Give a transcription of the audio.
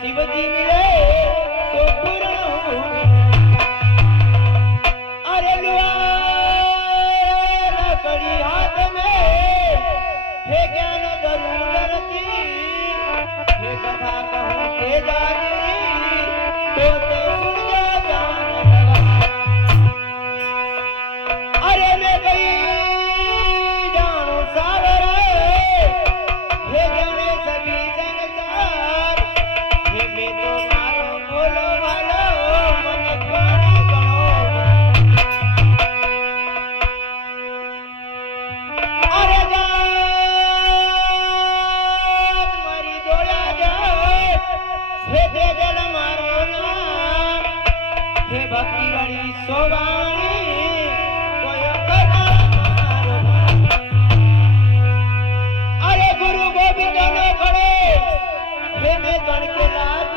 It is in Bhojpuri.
शिवजी मिले तो पूर्ण अरे लकड़ी हाथ में हे ज्ञान दरूरती हे कथा कहूँ ते जागरी तो ते सुन जा जान अरे मैं गई जानू सावर हे ज्ञाने सभी संसार हे मैं तो मारो बोलो वालो मन कोने गणो अरे जात मरी दोया जाए हे जल मारो नाम हे भक्ति वाली सोवाणी कोयो कथा मारो अरे गुरु गोविंद ने खड़े हे मैं गण के लाज